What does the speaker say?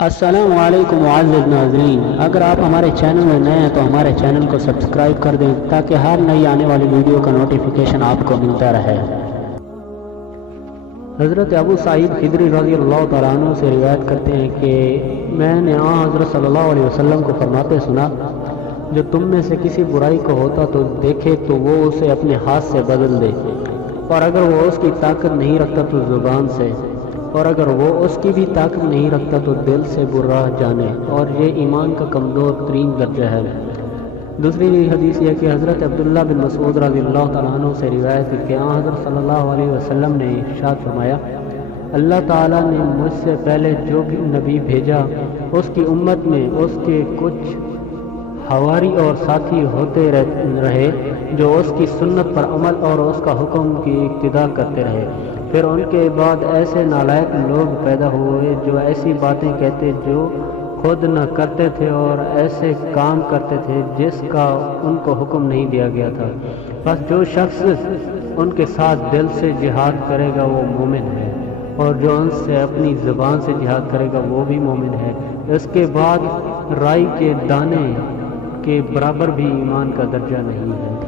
السلام علیکم معزز ناظرین، اگر آپ ہمارے چینل میں نئے ہیں تو ہمارے چینل کو سبسکرائب کر دیں تاکہ ہر نئی آنے والی ویڈیو کا نوٹیفیکیشن آپ کو ملتا رہے۔ حضرت ابو سعید خدری رضی اللہ تعالیٰ عنہ سے روایت کرتے ہیں کہ میں نے حضرت صلی اللہ علیہ وسلم کو فرماتے سنا، جو تم میں سے کسی برائی کو ہوتا تو دیکھے تو وہ اسے اپنے ہاتھ سے بدل دے، اور اگر وہ اس کی طاقت نہیں رکھتا تو زبان سے، اور اگر وہ اس کی بھی طاقت نہیں رکھتا تو دل سے برا جانے، اور یہ ایمان کا کمزور ترین درجہ ہے۔ دوسری حدیث یہ کہ حضرت عبداللہ بن مسعود رضی اللہ تعالیٰ عنہ سے روایت ہے کہ حضرت صلی اللہ علیہ وسلم نے ارشاد فرمایا، اللہ تعالیٰ نے مجھ سے پہلے جو بھی نبی بھیجا اس کی امت میں اس کے کچھ حواری اور ساتھی ہوتے رہے جو اس کی سنت پر عمل اور اس کا حکم کی اقتداء کرتے رہے۔ پھر ان کے بعد ایسے نالائق لوگ پیدا ہوئے جو ایسی باتیں کہتے جو خود نہ کرتے تھے اور ایسے کام کرتے تھے جس کا ان کو حکم نہیں دیا گیا تھا۔ بس جو شخص ان کے ساتھ دل سے جہاد کرے گا وہ مومن ہے، اور جو ان سے اپنی زبان سے جہاد کرے گا وہ بھی مومن ہے۔ اس کے بعد رائی کے دانے کے برابر بھی ایمان کا درجہ نہیں ہے۔